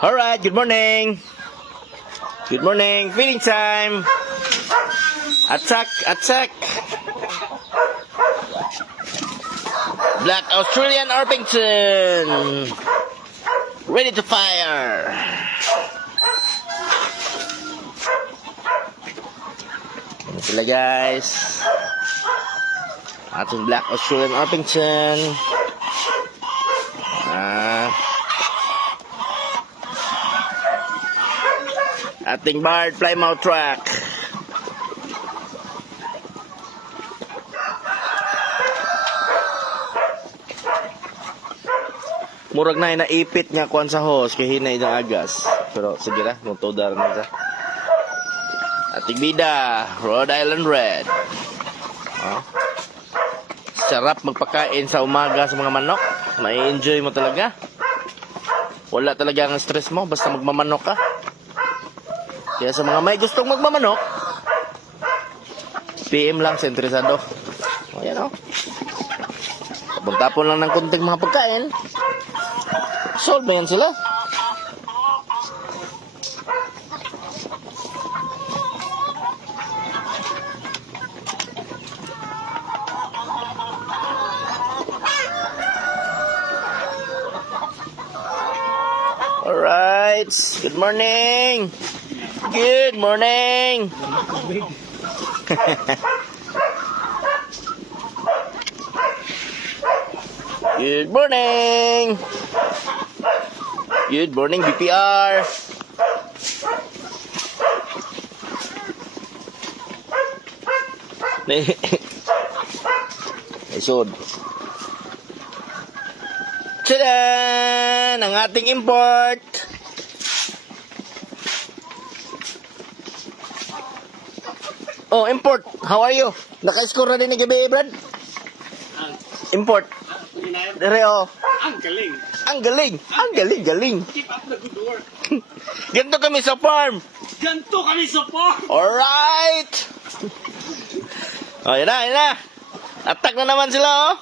Alright, good morning. Good morning. Feeding time. Attack. Black Australian Orpington. Ready to fire. Ano sila guys? Ating Black Australian Orpington. Ating Barred Plymouth Rock. Murag na naipit nga kuan sa hose kay hinay ng agas. Pero sige na, mutudar na sa. Ating bida, Rhode Island Red. Sarap magpakain sa umaga sa mga manok. May enjoy mo talaga. Wala talaga ang stress mo basta magmamanok ka. Kaya sa mga may gustong magmamanok, PM lang sa interesado. O yan o. Tapon lang ng konting mga pagkain. Solve mo yan sila. Alright. Good morning. Good morning. Good morning. Good morning, BPR. Isod. Tadaan! Ang ating import. Oh, import. How are you? Naka-score na din ni gabi, Brad? Import. Dere, oh. Ang galing. Ang galing. Keep up the good work. Ganito kami sa farm. Ganto kami sa farm. Alright. Oh, yan na. Attack na naman sila, oh.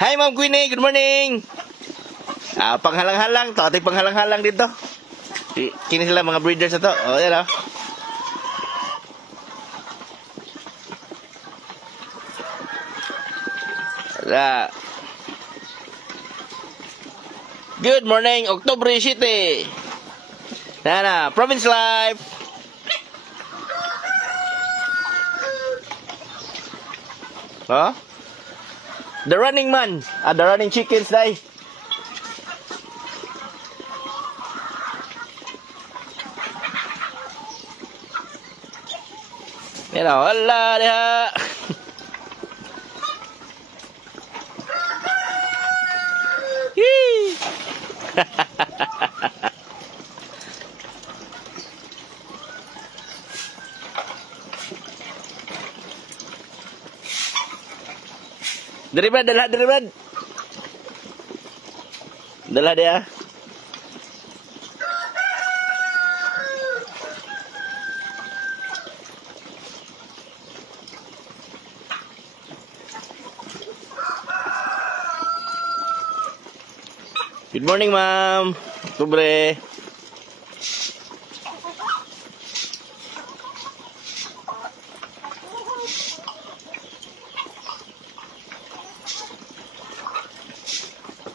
Hi, Ma'am Queenie. Good morning. Panghalang-halang. Ating panghalang-halang dito. Kini sila mga breeders na to. Oh, yan, oh. Good morning, October City. Province Life. Huh? The running man. The running chickens day. Yan o, wala diha. Dari Brad. Dala dia. Good morning, ma'am. Kubre.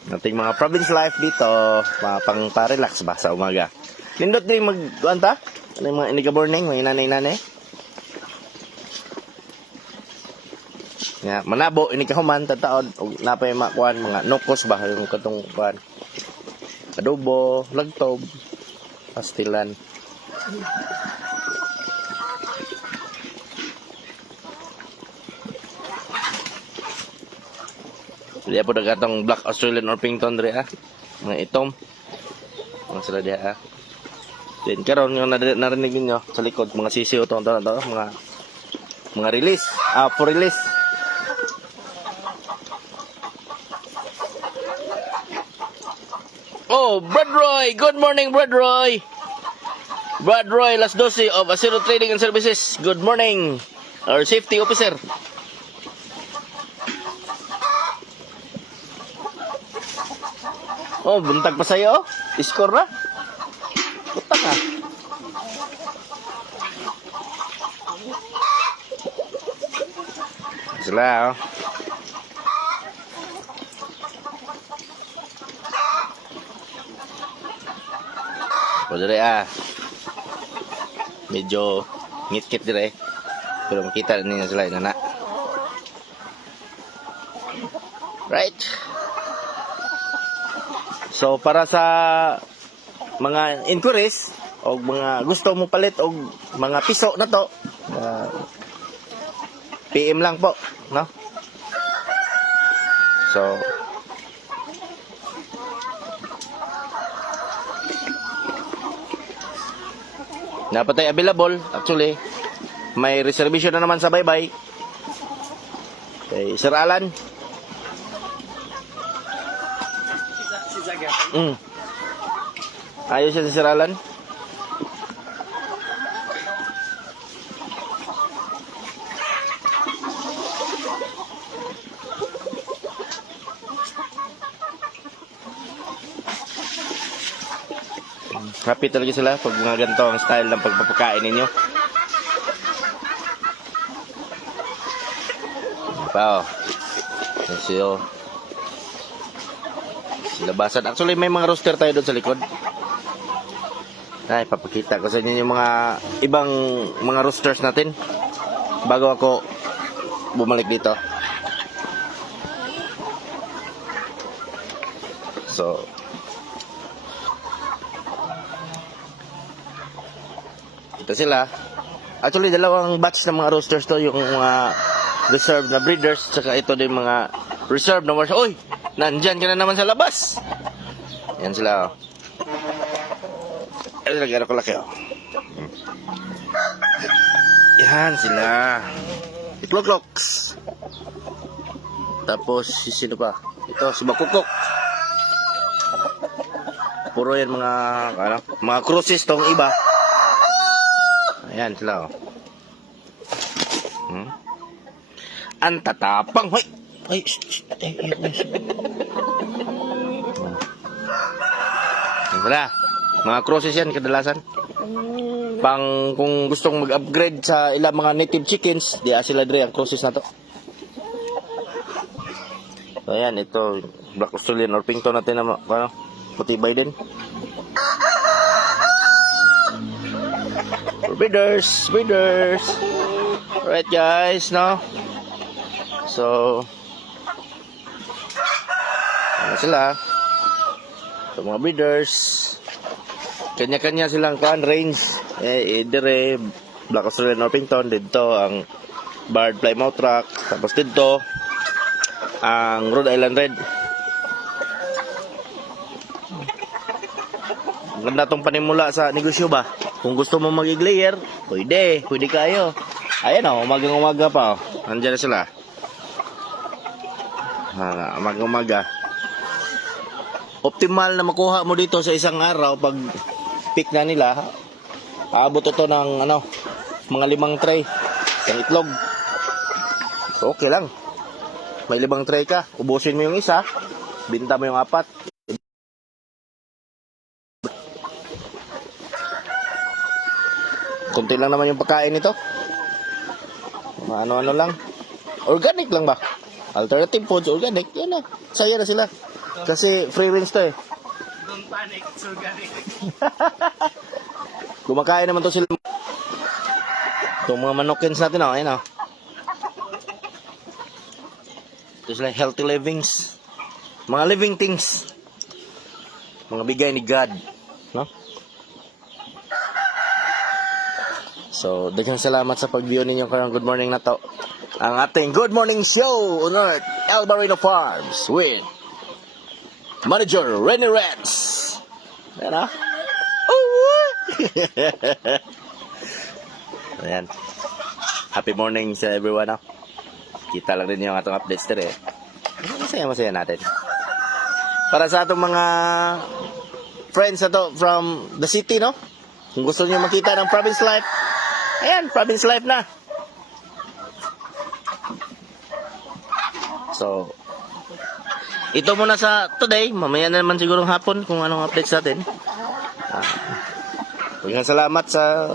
Nating mga province life dito, pang pa-relax ba sa umaga. Nindot din mag-anta? Ano yung mga iniga morning, mga inanay-nanay? Nga, manabo, inikahuman, tataod, napay makuan, mga nukos ba, yung katong kuan. Adobo, lagtob, pastilan. Dia po dagatong Black Australian Orpington diri mga itom. Mga sila diha Then karon yung narinig niyo sa likod mga sisiw to mga release, for release. Oh, Brad Roy. Good morning, Brad Roy. Brad Roy Lasdosi of Asiro Trading and Services. Good morning. Our safety officer. Oh, buntag pa sa'yo. Score na. Putang ah. Sila, oh. O, dire ah. Medyo ngit-ngit dire. Pero makita ninyo sila, inana. Right? So, para sa mga inquiries o mga gusto mo palit o mga piso na to, PM lang po, no? So, napatay available. Actually, may reservation na naman sa bye-bye. Kay Sir Alan. Si Zagat. Ayos siya si Sir Alan. Happy talaga sila pag mga ganito ang style ng pagpapakain ninyo. Wow. So, labasan. Actually, may mga roster tayo doon sa likod. Ay, papakita ko sa inyo yung mga ibang mga roosters natin bago ako bumalik dito. So, ito sila. Actually, dalawang batch ng mga roosters to. Yung mga reserve na breeders. Tsaka ito din mga reserve na warriors. Uy! Nandyan ka na naman sa labas. Yan sila, oh. Ay, lagyan ako laki, oh. Yan sila. Itlog-loks. Tapos, sino pa? Ito, si Bakukok. Puro yan mga, mga cruises tong iba. Ayan sila, oh. Ang tatapang. Hoy! Hoy! Wala. Mga crosses yan kadalasan. Pang kung gustong mag-upgrade sa ilang mga native chickens, di sila dire ang crosses na to. So ayan, ito Black Australian Orpington natin na matibay din. Breeders. Alright guys, no? So, ano sila? So, mga breeders. Kanya-kanya silang range. Dire, Black Australian Orpington. Dito, ang Barred Plymouth Rock. Tapos dito, ang Rhode Island Red. Ganda tong panimula sa negosyo ba? Kung gusto mo mag-iglayer, pwede kayo. Ayan o, umaga pa o. Nandiyan na sila. Umaga. Optimal na makuha mo dito sa isang araw pag pick na nila. Aabot ito ng mga 5 tray ng itlog. So okay lang. May 5 tray ka. Ubusin mo yung isa. Binta mo yung 4. Kunti lang naman yung pagkain nito. Ano lang. Organic lang ba? Alternative foods, organic. Yun na. Saya na sila. Kasi free range to eh. Don't panic, it's organic. Kumakain naman to sila. Itong mga manokins natin, oh. Ayan, oh. Ito sila healthy livings. Mga living things. Mga bigay ni God. No? So, daghang salamat sa pag-view ninyo karong good morning na to. Ang ating good morning show on Earth, Albarino Farms with Manager Renny Reds. Ayan, ha? Ayan. Happy morning sa everyone, ha? Kita lang din yung atong updates today. Masaya natin. Para sa atong mga friends na to from the city, no? Kung gusto niyo makita ng province life, ayan, province life na. So, ito muna sa today. Mamaya na naman sigurong hapon kung anong updates natin. Salamat sa